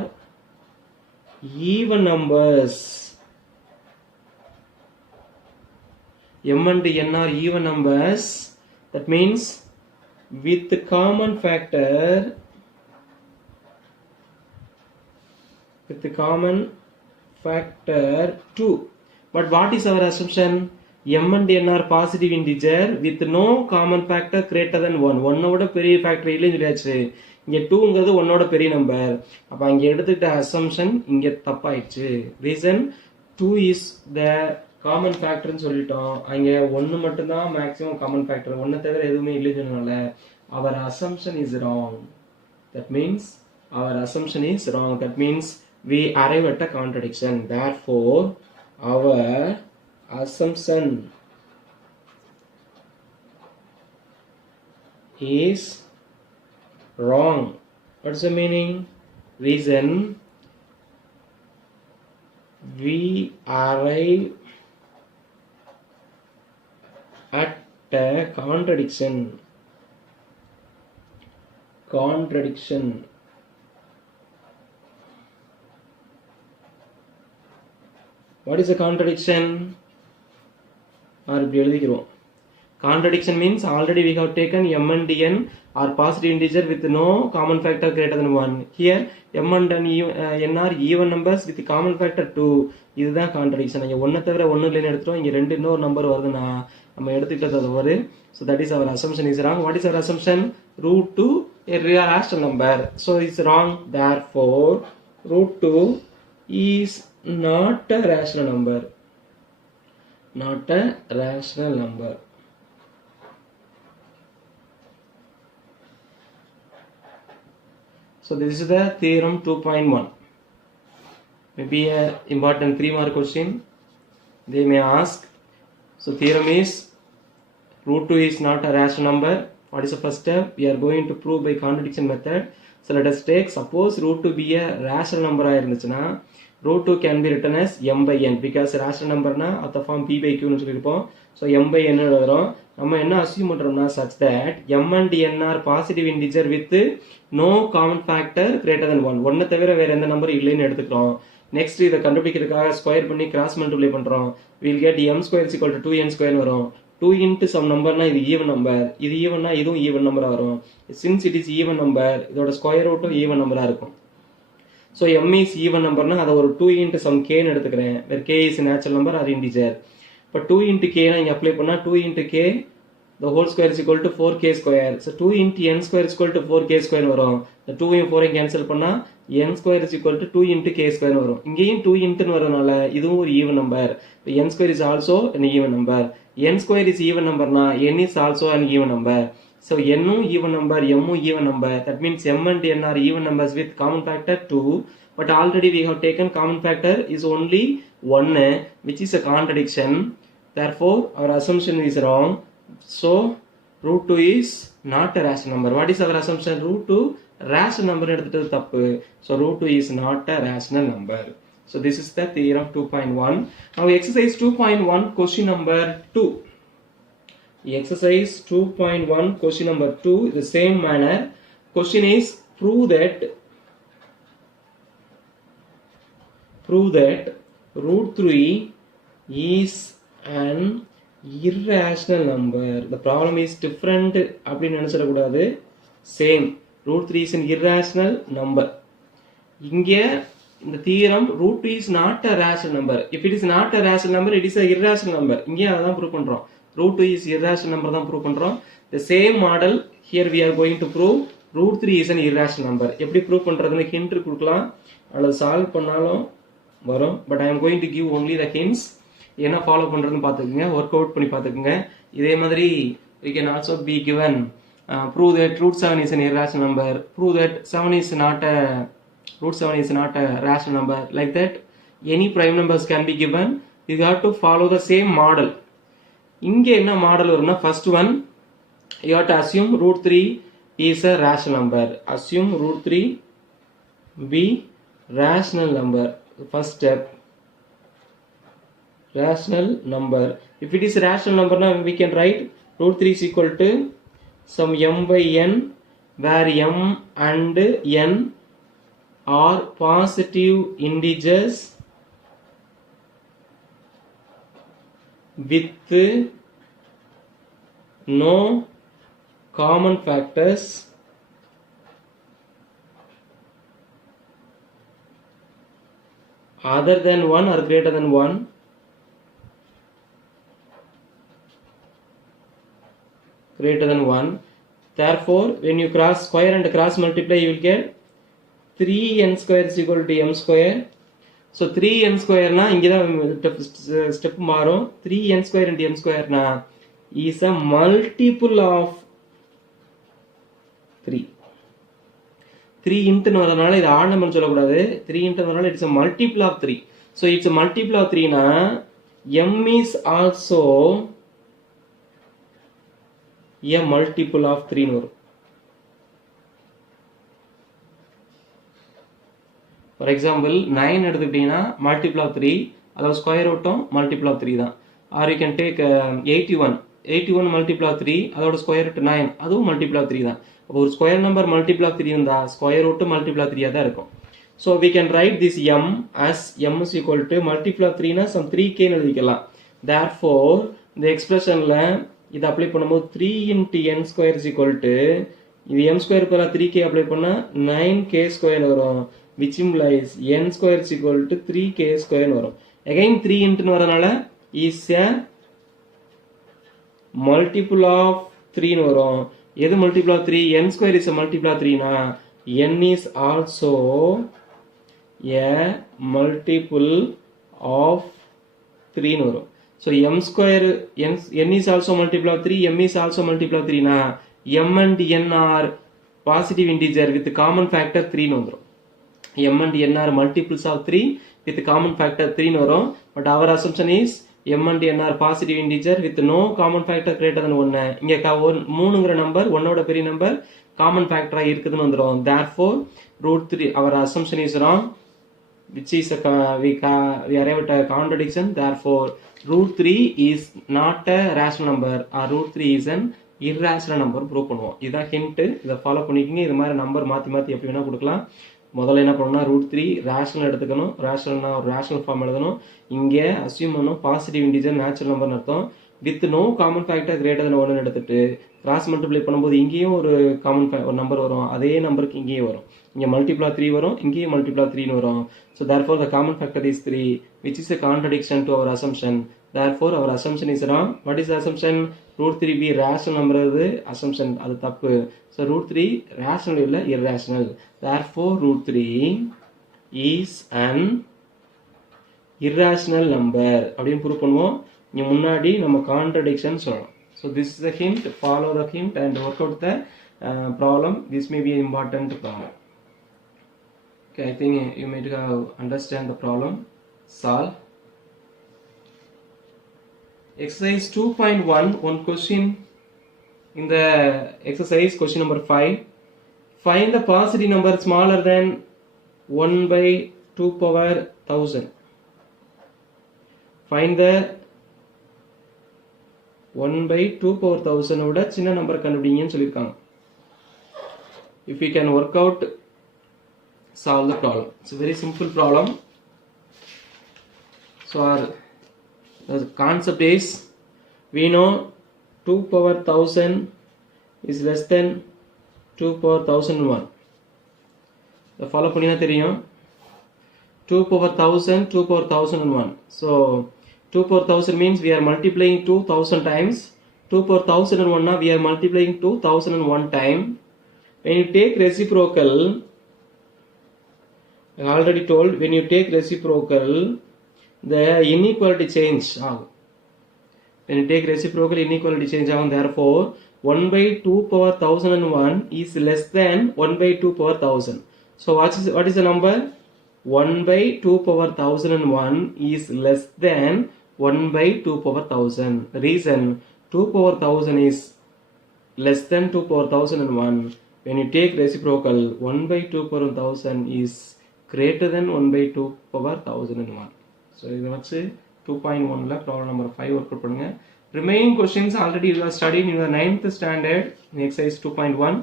even numbers. m and n are even numbers. that means with the common factor 2. but what is our assumption? m and n are positive integer with no common factor greater than 1. 1 ஓட பெரிய factor இல்லைன்னு சொல்லியாச்சு. இங்க 2ங்கிறது 1 ஓட பெரிய number. அப்ப அங்க எடுத்துக்கிட்ட அசம்ஷன் இங்க தப்பாயிடுச்சு. Reason 2 is the common factor ன்னு சொல்லிட்டோம். அங்க 1 மட்டும் தான் மேக்ஸிமம் காமன் ஃபேக்டர். 1 தவிர எதுவுமே இல்லைன்னு சொன்னனால our assumption is wrong. that means our assumption is wrong. that means we arrive at a contradiction. therefore our assumption is wrong. What's the meaning? Reason, we arrive at a contradiction. What is a contradiction? Contradiction means already we have taken m and n are positive integer with no common factor greater than 1. Here m and n are even numbers with common factor 2. இதுதான் contradiction. இங்க ஒன்ன தவிர ஒன்னு இல்லைன்னு எடுத்துட்டோம். இங்க ரெண்டு இன்னொரு நம்பர் வருதுன்னா நம்ம எடுத்துக்கிட்டது அது ஒரு. So that is our assumption is wrong. What is our assumption? Root 2 a real rational number. So it's wrong. Therefore root 2 is not a rational number. Not a rational number. So this is the theorem 2.1. Maybe a important 3-mark question they may ask. So theorem is root 2 is not a rational number. What is the first step? We are going to prove by contradiction method. So let us take, suppose root 2 be a rational number ஆயிருந்துச்சுனா root 2 can be written as m by n because rational number na at the form p by q னு சொல்லிருப்போம். So m by n எழுதுறோம். நம்ம என்ன assume பண்றோம்னா such that m and n are positive integer with no common factor greater than 1. ஒன்ன தவிர வேற எந்த number இல்லைன்னு எடுத்துக்கிறோம். நெக்ஸ்ட் இத கண்டுபிடிக்கிறதுக்காக ஸ்கொயர் பண்ணி கிராஸ் மல்டிப்ளை பண்றோம். we'll get m square is equal to 2n square வரும். 2 into some numberனா இது ஈவன் நம்பர். இது ஈவன்னா இதுவும் ஈவன் நம்பரா வரும். since it is even number இதோட ஸ்கொயர் ரூட்டும் ஈவன் நம்பரா இருக்கும். So m is even number na அத ஒரு 2 into some k னு எடுத்துக்கிறேன். where k is a natural number or integer. இப்ப 2 into k னா இங்க அப்ளை பண்ணா 2 into k the whole square is equal to 4k square. So 2 into n square is equal to 4k square வரும். இந்த 2 ஐயும் 4 ஐயும் கேன்சல் பண்ணா n square is equal to 2 into k square வரும். இங்கேயும் 2 into னு வரனால இதுவும் ஒரு even number. n square is also an even number. n square is even number na n is also an even number. So n even number, m even number. That means m and n are even numbers with common factor 2. But already we have taken common factor is only 1, which is a contradiction. Therefore our assumption is wrong. So root 2 is not a rational number. What is our assumption? Root 2 rational number எடுத்துட்டது தப்பு. So root 2 is not a rational number. So this is the theorem 2.1. Now exercise 2.1 question number 2. Exercise 2.1 question number 2 the same manner. Question is prove that root 3 is an irrational number. The problem is different அப்படி நினைச்சிட கூடாது. Same. root 3 is an irrational number. இங்க இந்த theorem root 2 is not a rational number. If it is not a rational number, it is a irrational number. இங்கே அதான் prove பண்றோம். root 2 is irrational number தான் prove பண்றோம். The same model here we are going to prove root 3 is an irrational number. எப்படி prove பண்றதுன்னு hint கொடுக்கலாம் அல்லது solve பண்ணாலும் வரும். But I am going to give only the hints. என்ன follow பண்றதுன்னு பாத்துக்கங்க, ஒர்க் அவுட் பண்ணி பாத்துக்கங்க. இதே மாதிரி we can also be given prove that root 7 is an irrational number, prove that root 7 is not a rational number. Like that any prime numbers can be given. You have to follow the same model. இங்க என்ன model வரும்னா first one you have to assume root 3 is a rational number. Assume root 3 be rational number. First step, rational number. If it is a rational number, now we can write root 3 is equal to some m by n where m and n are positive integers with no common factors other than 1 or greater than 1. Greater than 1. Therefore when you cross square and cross multiply you will get 3n square is equal to m square. So 3n square na inga da step மாறும். 3n square into m square na is a multiple of 3. 3 into னு வரனால இது add நம்பர்னு சொல்ல கூடாது. 3 into வரனால it's a multiple of 3. So it's a multiple of 3 na m is also a multiple of 3 னு வரும். For example 9 எடுத்துக்கிட்டீங்கன்னா multiple of 3, அதாவது ஸ்கொயர் ரூட்டும் multiple of 3 தான். Or you can take 81. 81 multiple of 3 அதோட ஸ்கொயர் ரூட் 9 அதுவும் multiple of 3 தான். அப்போ ஒரு ஸ்கொயர் நம்பர் மல்டிபிள் ஆஃப் 3 இருந்தா ஸ்கொயர் ரூட் மல்டிபிள் ஆஃப் 3 தான் இருக்கும். So we can write this m as m is equal to multiple of 3 னா some 3k ன்னு எழுதிக்கலாம். Therefore இந்த எக்ஸ்பிரஷன்ல இத அப்ளை பண்ணும்போது 3 into n square is equal to இது m square பதிலா 3k அப்ளை பண்ணா 9k square வரும், which implies n square is equal to 3k square வரும். Again 3 into வரனால is a multiple of 3 ன்னு வரும். எது multiple of 3? n square is a multiple of 3 னா n is also a multiple of 3 ன்னு வரும். So m square n is also multiple of 3, m is also multiple of 3 னா m and n are positive integer with common factor 3 ன்னு வந்துரும். m and n are multiples of 3 with common factor 3 ன்னு வரும். But our assumption is m and n are positive integer with no common factor greater than 1. இங்க 3ங்கற number 1 ஓட பெரிய number common factor இருக்குதுன்னு வந்துரும். Therefore root 3 our assumption is wrong, which is we arrive at a contradiction. Therefore root 3 is not a rational number or root 3 is an irrational number prove பண்ணுவோம். இதான் hint. இத follow பண்ணிக்கங்க. இது மாதிரி number மாத்தி மாத்தி எப்படி வேணா கொடுக்கலாம். முதல்ல என்ன பண்ணனும்னா root 3 ரேஷனல் எடுத்துக்கணும். ரேஷனல்னா ஒரு ரேஷனல் ஃபார்ம் எழுதணும். இங்க அஸ்யூம் பண்ணனும் பாசிட்டிவ் இன்டிஜர் நேச்சுரல் நம்பர்னு அர்த்தம். with no common factor greater than 1 எடுத்துட்டு கிராஸ் மல்டிப்ளை பண்ணும்போது இங்கேயும் ஒரு காமன் ஒரு நம்பர் வரும், அதே நம்பருக்கு இங்கேயும் வரும். இங்க மல்டிபிள் ஆஃப் 3 வரும், இங்கேயும் மல்டிபிள் ஆஃப் 3 ன்னு வரும். So therefore the common factor is 3, which is a contradiction to our assumption. Therefore our assumption is wrong. What is the assumption? root 3 be rational number is assumption, அது தப்பு. So root 3 rational இல்ல irrational. Therefore root 3 is an irrational number அப்படினு prove பண்ணுவோம். இங்க முன்னாடி நம்ம contradiction சொல்லணும். So this is the hint. Follow the hint and work out the problem. This may be an important problem. Okay, I think you might have understand the problem. Solve. Exercise 2.1, one question in the exercise, question number 5. Find the positive number smaller than 1 by 2 power 1000. Find the 1 by 2 power 1000 ஓட சின்ன number கண்டுபிடிங்கன்னு சொல்லிருக்காங்க. If we can work out, solve the problem. It's a very simple problem. So our the concept is, we know 2 power 1000 is less than 2 power 1001. The follow பண்ணினா தெரியும். 2 power 1000, 2 power 1001. So 2 power 1000 means we are multiplying 2000 times. 2 power 1001 na we are multiplying 2001 time. When you take reciprocal, I already told, when you take reciprocal, the inequality change ஆகும். When you take reciprocal, inequality change ஆகும். Therefore 1 by 2 power 1001 is less than 1 by 2 power 1000. So what is the number? 1 by 2 power 1001 is less than 1 by 2 power 1000. The reason 2 power 1000 is less than 2 power 1001. When you take reciprocal, 1 by 2 power 1000 is greater than 1 by 2 power 1001. So இது வச்சு 2.1ல problem number 5 work out பண்ணுங்க. Remaining questions already you have studied in your 9th standard in exercise 2.1.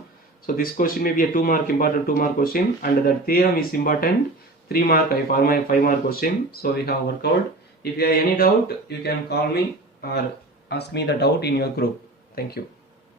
So this question may be a 2 mark important 2 mark question, and that theorem is important 3 mark 5 mark question. So we have worked out. If you have any doubt, you can call me or ask me the doubt in your group. Thank you.